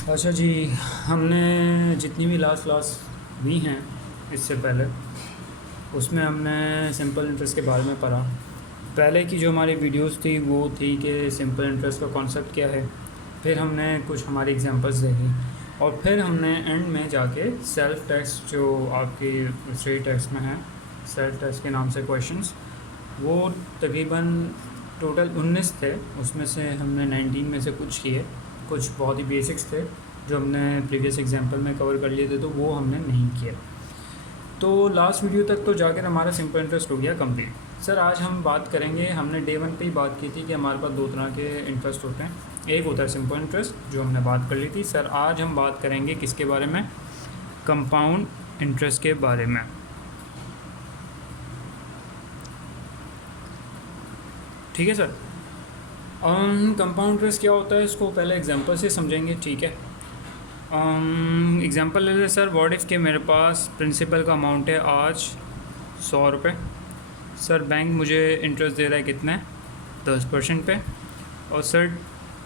अच्छा जी, हमने जितनी भी लास्ट क्लास ली हैं इससे पहले, उसमें हमने सिंपल इंटरेस्ट के बारे में पढ़ा। पहले की जो हमारी वीडियोस थी वो थी कि सिंपल इंटरेस्ट का कॉन्सेप्ट क्या है। फिर हमने कुछ हमारी एग्जांपल्स देखी और फिर हमने एंड में जाके सेल्फ टेस्ट जो आपकी स्टेट टेस्ट में है, सेल्फ टेस्ट के नाम से क्वेश्चंस, वो तकरीबन टोटल 19 थे। उसमें से हमने 19 में से कुछ किए, कुछ बहुत ही बेसिक्स थे जो हमने प्रीवियस एग्जांपल में कवर कर लिए थे, तो वो हमने नहीं किया। तो लास्ट वीडियो तक तो जाकर हमारा सिंपल इंटरेस्ट हो गया कंप्लीट। सर आज हम बात करेंगे, हमने डे 1 पे ही बात की थी कि हमारे पास दो तरह के इंटरेस्ट होते हैं। एक होता है सिंपल इंटरेस्ट जो हमने बात कर ली थी। सर आज हम बात करेंगे किसके बारे में? कंपाउंड इंटरेस्ट के बारे में। ठीक है सर। कंपाउंड इंटरेस्ट क्या होता है इसको पहले एग्जांपल से समझेंगे, ठीक है। एग्जांपल ले लें सर, व्हाट इफ़ के मेरे पास प्रिंसिपल का अमाउंट है आज 100 रुपये। सर बैंक मुझे इंटरेस्ट दे रहा है कितने? 10% पे। और सर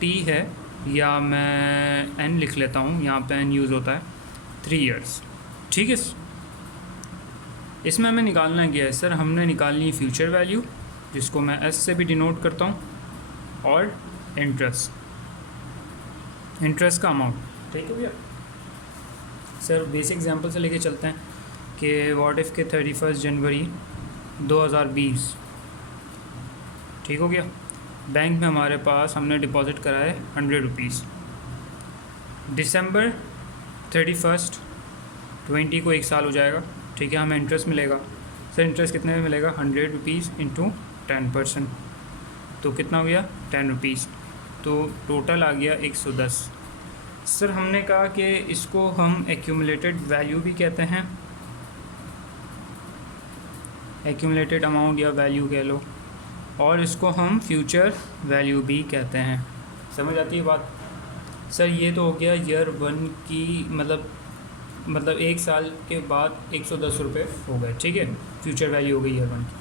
टी है, या मैं एन लिख लेता हूँ, यहाँ पे एन यूज़ होता है, 3 इयर्स। ठीक है। इसमें हमें निकालना क्या है सर? हमने निकालनी है फ्यूचर वैल्यू, जिसको मैं एस से भी डिनोट करता हूँ, और इंटरेस्ट का अमाउंट। ठीक है भैया। सर बेसिक एग्जांपल से लेके चलते हैं कि व्हाट इफ़ के 31 जनवरी 2020, ठीक हो गया। बैंक में हमारे पास हमने डिपॉजिट करा है 100 रुपीज़। दिसंबर 31 20 को 1 साल हो जाएगा, ठीक है। हमें इंटरेस्ट मिलेगा। सर इंटरेस्ट कितने में मिलेगा? 100 रुपीज़ इंटू 10%, तो कितना हो गया? 10 रुपीज़। तो टोटल आ गया 110। सर हमने कहा कि इसको हम एक्यूमुलेटेड वैल्यू भी कहते हैं, एक्यूमुलेटेड अमाउंट या वैल्यू कह लो, और इसको हम फ्यूचर वैल्यू भी कहते हैं। समझ आती है बात? सर ये तो हो गया ईयर 1 की, मतलब 1 साल के बाद 110 रुपये हो गए, ठीक है। फ्यूचर वैल्यू हो गई ईयर 1 की।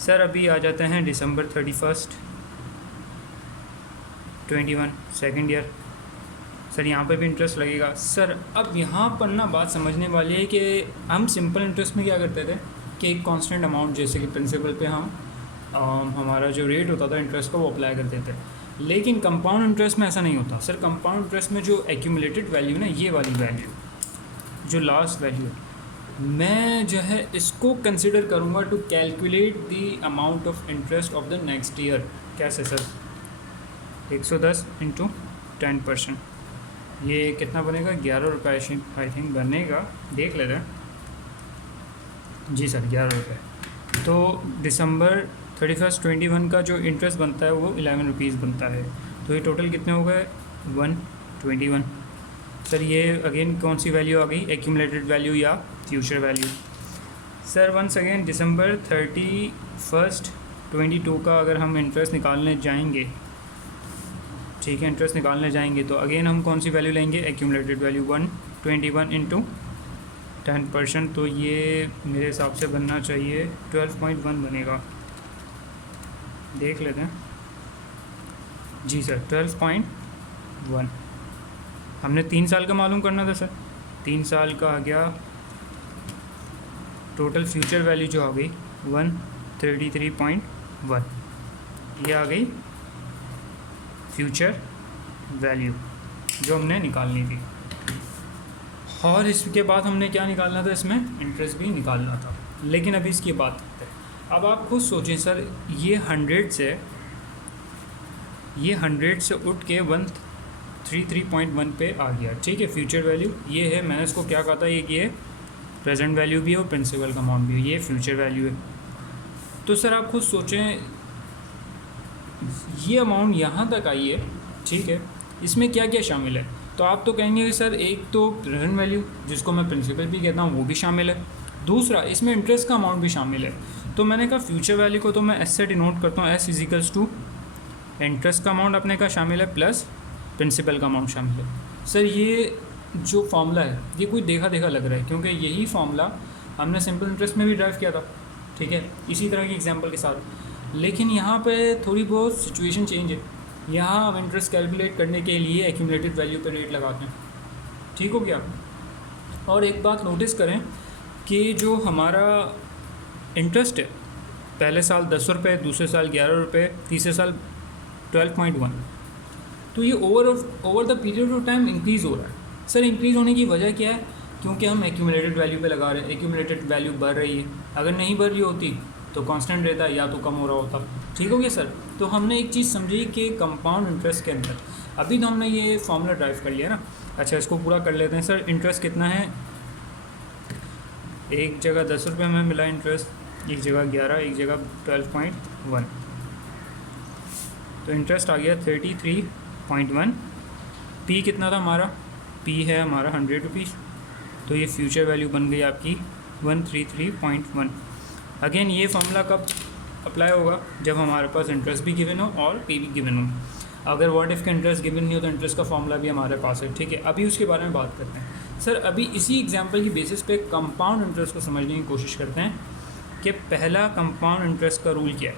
सर अभी आ जाते हैं दिसंबर 31 21, सेकेंड ईयर। सर यहाँ पर भी इंटरेस्ट लगेगा। सर अब यहाँ पर ना बात समझने वाली है कि हम सिंपल इंटरेस्ट में क्या करते थे कि एक कांस्टेंट अमाउंट, जैसे कि प्रिंसिपल पे हम हमारा जो रेट होता था इंटरेस्ट का, वो अप्लाई करते थे। लेकिन कंपाउंड इंटरेस्ट में ऐसा नहीं होता। सर कंपाउंड इंटरेस्ट में जो एक्यूमुलेटेड वैल्यू ना, ये वाली वैल्यू, जो लास्ट वैल्यू, मैं जो है इसको कंसिडर करूँगा to calculate the amount of interest of the next year. कैसे सर? 110 इंटू 10%, ये कितना बनेगा? 11 रुपये आई थिंक बनेगा, देख लेते हैं। जी सर 11 रुपये। तो दिसंबर 31 21 का जो इंटरेस्ट बनता है वो 11 रुपीज़ बनता है। तो ये टोटल कितने हो गए? 121। सर ये अगेन कौन सी वैल्यू आ गई? एक्यूमुलेटेड वैल्यू या future value. Sir once again December 31 22 का अगर हम इंटरेस्ट निकालने जाएंगे, ठीक है, इंटरेस्ट निकालने जाएंगे, तो अगेन हम कौन सी वैल्यू लेंगे? Accumulated value 121 into 10%। तो ये मेरे हिसाब से बनना चाहिए 12.1 बनेगा, देख लेते हैं। जी सर 12.1। हमने 3 साल का मालूम करना था सर। 3 साल का आ गया टोटल फ्यूचर वैल्यू जो आ गई 133.1, ये आ गई फ्यूचर वैल्यू जो हमने निकालनी थी। और इसके बाद हमने क्या निकालना था? इसमें इंटरेस्ट भी निकालना था। लेकिन अभी इसकी बात करते हैं। अब आप खुद सोचें सर, ये 100 से उठ के 133.1 पे आ गया, ठीक है। फ्यूचर वैल्यू ये है, मैंने इसको क्या कहा था, ये प्रेजेंट वैल्यू भी है और प्रिंसिपल का अमाउंट भी है, ये फ्यूचर वैल्यू है। तो सर आप खुद सोचें, ये अमाउंट यहाँ तक आई है, ठीक है, इसमें क्या क्या शामिल है? तो आप तो कहेंगे कि सर एक तो प्रेजेंट वैल्यू, जिसको मैं प्रिंसिपल भी कहता हूँ, वो भी शामिल है। दूसरा इसमें इंटरेस्ट का अमाउंट भी शामिल है। तो मैंने कहा फ्यूचर वैल्यू को तो मैं एस से डिनोट करता हूँ, एस इजिकल्स टू इंटरेस्ट का अमाउंट अपने का शामिल है प्लस प्रिंसिपल का अमाउंट शामिल है। सर ये जो फार्मूला है ये कोई देखा देखा लग रहा है, क्योंकि यही फार्मूला हमने सिंपल इंटरेस्ट में भी ड्राइव किया था, ठीक है, इसी तरह की एग्जांपल के साथ। लेकिन यहाँ पे थोड़ी बहुत सिचुएशन चेंज है। यहाँ हम इंटरेस्ट कैलकुलेट करने के लिए एक्यूमुलेटेड वैल्यू पे रेट लगाते हैं। ठीक हो गया। और एक बात नोटिस करें कि जो हमारा इंटरेस्ट है, पहले साल 10 रुपये, दूसरे साल 11 रुपये, तीसरे साल 12.1, तो ये over the period of time increase हो रहा है। सर इंक्रीज़ होने की वजह क्या है? क्योंकि हम एक्यूमुलेटेड वैल्यू पे लगा रहे हैं, एक्यूमुलेटेड वैल्यू बढ़ रही है। अगर नहीं बढ़ रही होती तो कांस्टेंट रहता या तो कम हो रहा होता। ठीक हो गया सर। तो हमने एक चीज़ समझी कि कंपाउंड इंटरेस्ट के अंदर अभी तो हमने ये फॉर्मूला ड्राइव कर लिया ना। अच्छा, इसको पूरा कर लेते हैं। सर इंटरेस्ट कितना है? एक जगह 10 रुपये में मिला इंटरेस्ट, एक जगह 11, एक जगह 12.1, तो इंटरेस्ट आ गया 33.1। पी कितना था हमारा? पी है हमारा 100 रुपीज़, तो ये फ्यूचर वैल्यू बन गई आपकी 133.1। अगेन ये फॉर्मूला कब अप्लाई होगा? जब हमारे पास इंटरेस्ट भी गिवन हो और पी भी गिवन हो। अगर व्हाट इफ़ का इंटरेस्ट गिवन नहीं हो तो इंटरेस्ट का फॉर्मूला भी हमारे पास है। ठीक है, अभी उसके बारे में बात करते हैं। सर अभी इसी एग्जांपल की बेसिस पे कंपाउंड इंटरेस्ट को समझने की कोशिश करते हैं कि पहला कंपाउंड इंटरेस्ट का रूल क्या है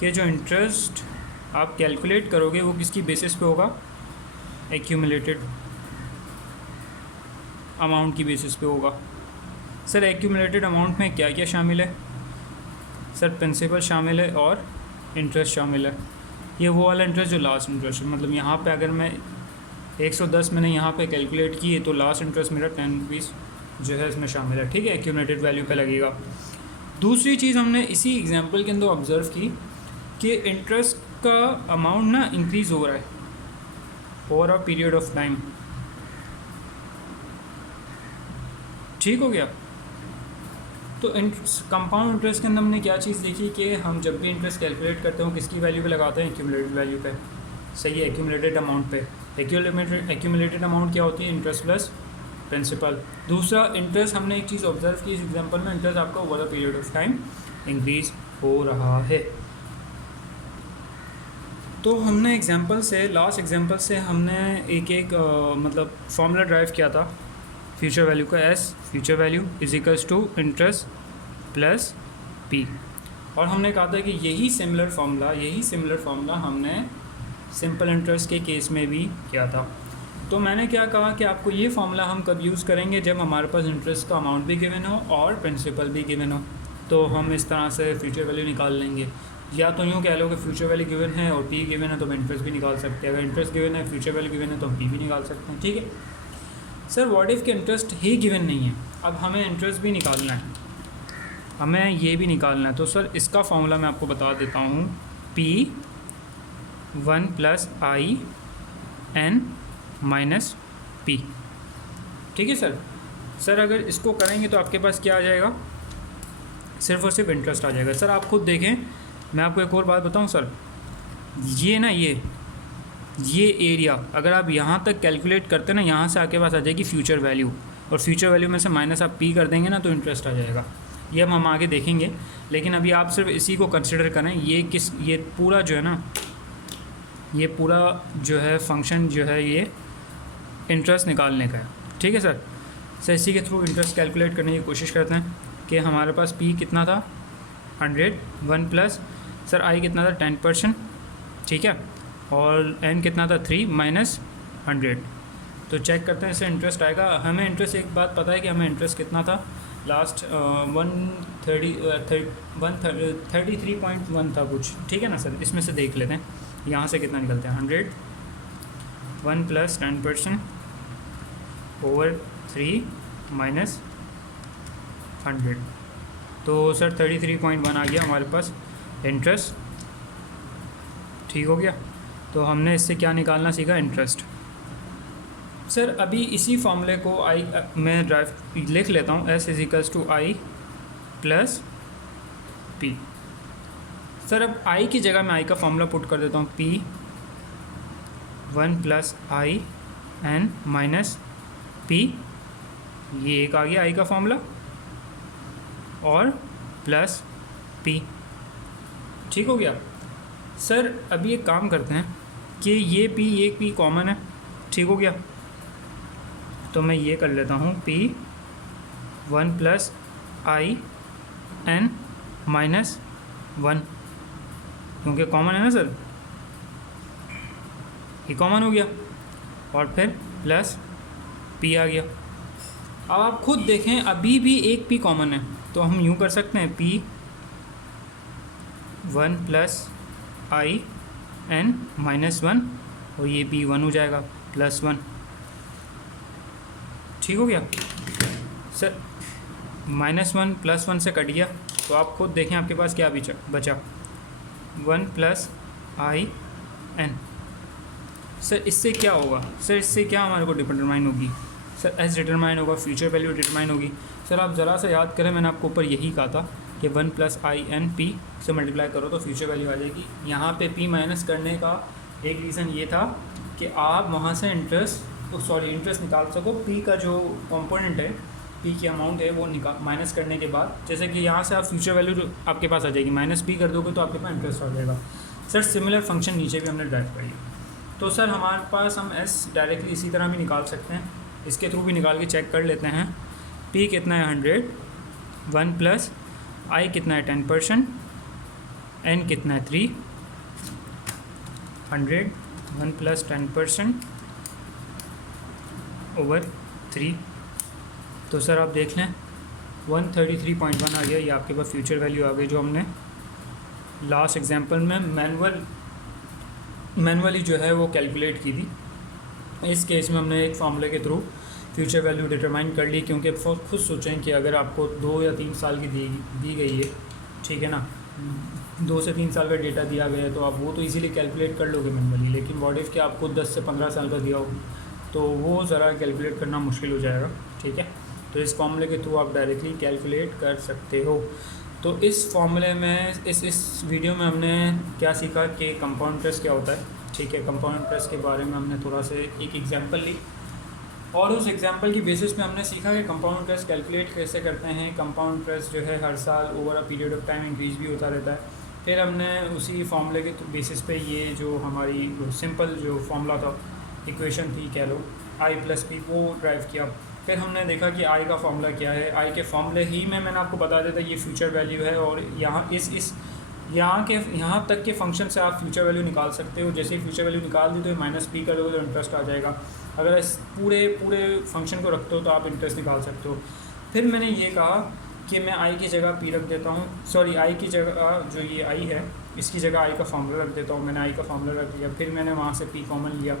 कि जो इंटरेस्ट आप कैलकुलेट करोगे वो किसकी बेसिस पे होगा? एक्यूमुलेटेड अमाउंट की बेसिस पे होगा। सर एक्यूमुलेटेड अमाउंट में क्या क्या शामिल है? सर प्रिंसिपल शामिल है और इंटरेस्ट शामिल है। ये वो वाला इंटरेस्ट जो लास्ट इंटरेस्ट है, मतलब यहाँ पे अगर मैं 110 मैंने यहाँ पे कैलकुलेट की तो लास्ट इंटरेस्ट मेरा 10 रुपीज़ जो है इसमें शामिल है। ठीक है, एक्यूमुलेटेड वैल्यू पे लगेगा। दूसरी चीज़ हमने इसी एग्जांपल के अंदर ऑब्ज़र्व की कि इंटरेस्ट का अमाउंट ना इंक्रीज़ हो रहा है over a period of time. ठीक हो गया। तो कंपाउंड इंटरेस्ट के अंदर हमने क्या चीज़ देखी कि हम जब भी इंटरेस्ट कैलकुलेट करते हैं किसकी वैल्यू पे लगाते हैं? एक्यूमुलेटेड वैल्यू पे। सही है, एक्यूमुलेटेड अमाउंट पे। एक्यूमुलेटेड अमाउंट क्या होती है? Interest plus principal. दूसरा इंटरेस्ट, हमने एक चीज़ ऑब्जर्व की इस एग्जांपल में, इंटरेस्ट आपका over the period of time increase हो रहा है। तो हमने एग्जांपल से, लास्ट एग्जांपल से हमने एक मतलब फॉर्मूला ड्राइव किया था फ्यूचर वैल्यू का। S future value is equals to interest plus P. और हमने कहा था कि यही सिमिलर फार्मूला हमने सिंपल इंटरेस्ट के केस में भी किया था। तो मैंने क्या कहा कि आपको ये फार्मूला हम कब यूज़ करेंगे? जब हमारे पास इंटरेस्ट का अमाउंट भी गिवन हो और प्रिंसिपल भी गिवन हो, तो हम इस तरह से फ्यूचर वैल्यू निकाल लेंगे। या तो यूँ कह लो कि फ्यूचर वैल्यू गिवन है और पी गिवन है तो हम इंटरेस्ट भी निकाल सकते हैं। अगर इंटरेस्ट गिवन है, फ्यूचर वैल्यू गिवन है तो हम पी भी निकाल सकते हैं। ठीक है सर, व्हाट इफ़ के इंटरेस्ट ही गिवन नहीं है, अब हमें इंटरेस्ट भी निकालना है, हमें ये भी निकालना है। तो सर इसका फॉर्मूला मैं आपको बता देता हूँ, P 1 plus I N minus P. ठीक है सर अगर इसको करेंगे तो आपके पास क्या आ जाएगा? सिर्फ और सिर्फ इंटरेस्ट आ जाएगा। सर आप खुद देखें, मैं आपको एक और बात बताऊं सर, ये ना ये एरिया अगर आप यहाँ तक कैलकुलेट करते हैं ना, यहाँ से आपके पास आ जाएगी फ्यूचर वैल्यू, और फ्यूचर वैल्यू में से माइनस आप पी कर देंगे ना तो इंटरेस्ट आ जाएगा। ये हम आगे देखेंगे, लेकिन अभी आप सिर्फ इसी को कंसिडर करें। ये पूरा जो है ना, ये पूरा जो है फंक्शन जो है ये इंटरेस्ट निकालने का है। ठीक है सर इसी के थ्रू इंटरेस्ट कैलकुलेट करने की कोशिश करते हैं कि हमारे पास पी कितना था? 100, 1 प्लस सर आई कितना था? 10%। ठीक है, और एन कितना था? 3 माइनस 100। तो चेक करते हैं इससे इंटरेस्ट आएगा। हमें इंटरेस्ट, एक बात पता है कि हमें इंटरेस्ट कितना था लास्ट 133.1 था कुछ। ठीक है ना सर, इसमें से देख लेते हैं यहाँ से कितना निकलता है। 100, 1 प्लस 10% ओवर 3 माइनस 100, तो सर 33.1 आ गया हमारे पास इंटरेस्ट। ठीक हो गया। तो हमने इससे क्या निकालना सीखा? इंटरेस्ट। सर अभी इसी फॉर्मूले को आई मैं ड्राइव लिख लेता हूँ, S is equals to I plus P. Sir अब आई की जगह मैं आई का फॉर्मूला पुट कर देता हूँ, P 1 plus I N minus P. ये एक आ गया आई का फॉर्मूला, और प्लस पी। ठीक हो गया। सर अभी एक काम करते हैं कि ये पी कॉमन है। ठीक हो गया, तो मैं ये कर लेता हूँ, P 1 plus I N minus 1, क्योंकि कॉमन है ना सर। ये कॉमन हो गया और फिर प्लस पी आ गया। अब आप खुद देखें अभी भी एक पी कॉमन है, तो हम यूँ कर सकते हैं पी 1 प्लस आई एन -1 और ये पी 1 हो जाएगा +1। ठीक हो गया सर, -1 +1 से कट गया, तो आप खुद देखें आपके पास क्या बचा 1 प्लस आई एन। सर इससे क्या होगा, सर इससे क्या हमारे को डिटरमाइन होगी, सर एस डिटरमाइन होगा, फ्यूचर वैल्यू डिटरमाइन होगी। सर आप ज़रा सा याद करें, मैंने आपको ऊपर यही कहा था कि 1 प्लस आई एन पी से मल्टीप्लाई करो तो फ्यूचर वैल्यू आ जाएगी। यहाँ पे पी माइनस करने का एक रीज़न ये था कि आप वहाँ से इंटरेस्ट निकाल सको। पी का जो कंपोनेंट है, पी की अमाउंट है, वो माइनस करने के बाद, जैसे कि यहाँ से आप फ्यूचर वैल्यू आपके पास आ जाएगी, माइनस पी कर दोगे तो आपके पास इंटरेस्ट आ जाएगा। सर सिमिलर फंक्शन नीचे भी हमने ड्राइव कर लिया। तो सर हमारे पास हम एस डायरेक्टली इसी तरह भी निकाल सकते हैं, इसके थ्रू भी निकाल के चेक कर लेते हैं। पी कितना है 100, 1 प्लस आई कितना है 10%, एन कितना है 3, 100 1 प्लस 10% ओवर 3। तो सर आप देख लें 133.1 आ गया, ये आपके पास फ्यूचर वैल्यू आ गई जो हमने लास्ट एग्जांपल में मैनुअली जो है वो कैलकुलेट की थी। इस केस में हमने एक फार्मूले के थ्रू फ्यूचर वैल्यू डिटरमाइन कर ली, क्योंकि खुद सोचें कि अगर आपको 2 या 3 साल की दी गई है, ठीक है ना, 2 से 3 साल का डेटा दिया गया है, तो आप वो तो इजीली कैलकुलेट कर लोगे मैनुअली। लेकिन व्हाट इफ़ कि आपको 10 से 15 साल का दिया हो, तो वो ज़रा कैलकुलेट करना मुश्किल हो जाएगा। ठीक है, तो इस फार्मूले के थ्रू आप डायरेक्टली कैलकुलेट कर सकते हो। तो इस फार्मूले में इस वीडियो में हमने क्या सीखा कि कंपाउंड इंटरेस्ट क्या होता है। ठीक है, कंपाउंड इंटरेस्ट के बारे में हमने थोड़ा सा एक एग्जांपल ली और उस एग्जांपल की बेसिस पे हमने सीखा कि कंपाउंड इंटरेस्ट कैलकुलेट कैसे करते हैं। कंपाउंड इंटरेस्ट जो है हर साल over a period of time increase भी होता रहता है। फिर हमने उसी फार्मूले के बेसिस पे ये जो हमारी सिंपल जो फार्मूला था, इक्वेशन थी कह लो, आई प्लस पी, वो ड्राइव किया। फिर हमने देखा कि आई का फार्मूला क्या है। आई के फार्मूले ही में मैंने आपको बता दिया था ये फ्यूचर वैल्यू है, और यहाँ तक के फंक्शन से आप फ्यूचर वैल्यू निकाल सकते हो। जैसे ही फ्यूचर वैल्यू निकाल दी तो माइनस पी कर दोगे तो इंटरेस्ट आ जाएगा। अगर इस पूरे फंक्शन को रखते हो तो आप इंटरेस्ट निकाल सकते हो। फिर मैंने ये कहा कि मैं आई की जगह पी रख देता हूँ, सॉरी आई की जगह जो ये आई है इसकी जगह आई का फार्मूला रख देता हूँ। मैंने आई का फार्मूला रख दिया, फिर मैंने वहाँ से पी कॉमन लिया।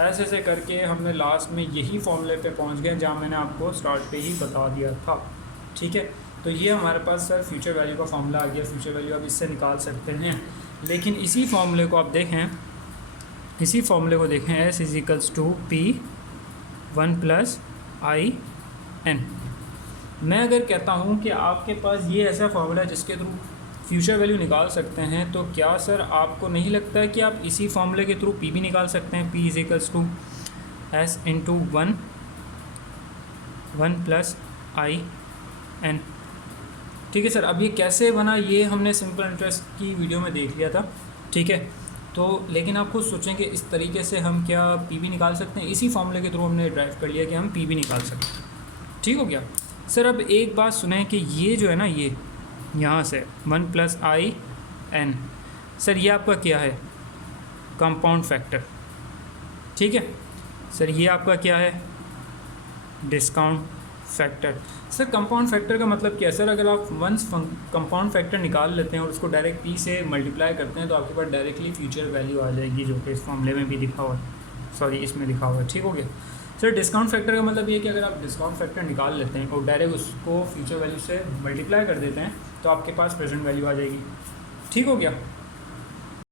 ऐसे करके हमने लास्ट में यही फॉर्मूले पे पहुंच गए जहाँ मैंने आपको स्टार्ट पे ही बता दिया था। ठीक है, तो ये हमारे पास सर फ्यूचर वैल्यू का फॉर्मूला आ गया। फ्यूचर वैल्यू आप इससे निकाल सकते हैं। लेकिन इसी फॉर्मूले को आप देखें, S is equals to P 1 plus I N. मैं अगर कहता हूँ कि आपके पास ये ऐसा फॉर्मूला है जिसके थ्रू फ्यूचर वैल्यू निकाल सकते हैं, तो क्या सर आपको नहीं लगता है कि आप इसी फॉर्मूले के थ्रू पी भी निकाल सकते हैं। P is equals to S into 1 plus I N. ठीक है सर, अब ये कैसे बना ये हमने सिंपल इंटरेस्ट की वीडियो में देख लिया था। ठीक है, तो लेकिन आप खुद सोचें कि इस तरीके से हम क्या पी भी निकाल सकते हैं। इसी फॉर्मूले के थ्रू हमने ड्राइव कर लिया कि हम पी भी निकाल सकते हैं। ठीक हो गया सर। अब एक बात सुने कि ये जो है ना, ये यहाँ से 1 प्लस आई एन, सर ये आपका क्या है, कंपाउंड फैक्टर। ठीक है सर, ये आपका क्या है, discount factor. Sir compound factor का मतलब क्या है सर, अगर आप वंस कंपाउंड फैक्टर निकाल लेते हैं और उसको डायरेक्ट पी से मल्टीप्लाई करते हैं तो आपके पास डायरेक्टली फ्यूचर वैल्यू आ जाएगी, जो कि इस फॉर्मूले में भी लिखा हुआ है, सॉरी इसमें लिखा हुआ है। ठीक हो गया सर। डिस्काउंट फैक्टर का मतलब ये है कि अगर आप डिस्काउंट फैक्टर निकाल लेते हैं और डायरेक्ट उसको फ्यूचर वैल्यू से मल्टीप्लाई कर देते हैं तो आपके पास प्रेजेंट वैल्यू आ जाएगी। ठीक हो गया।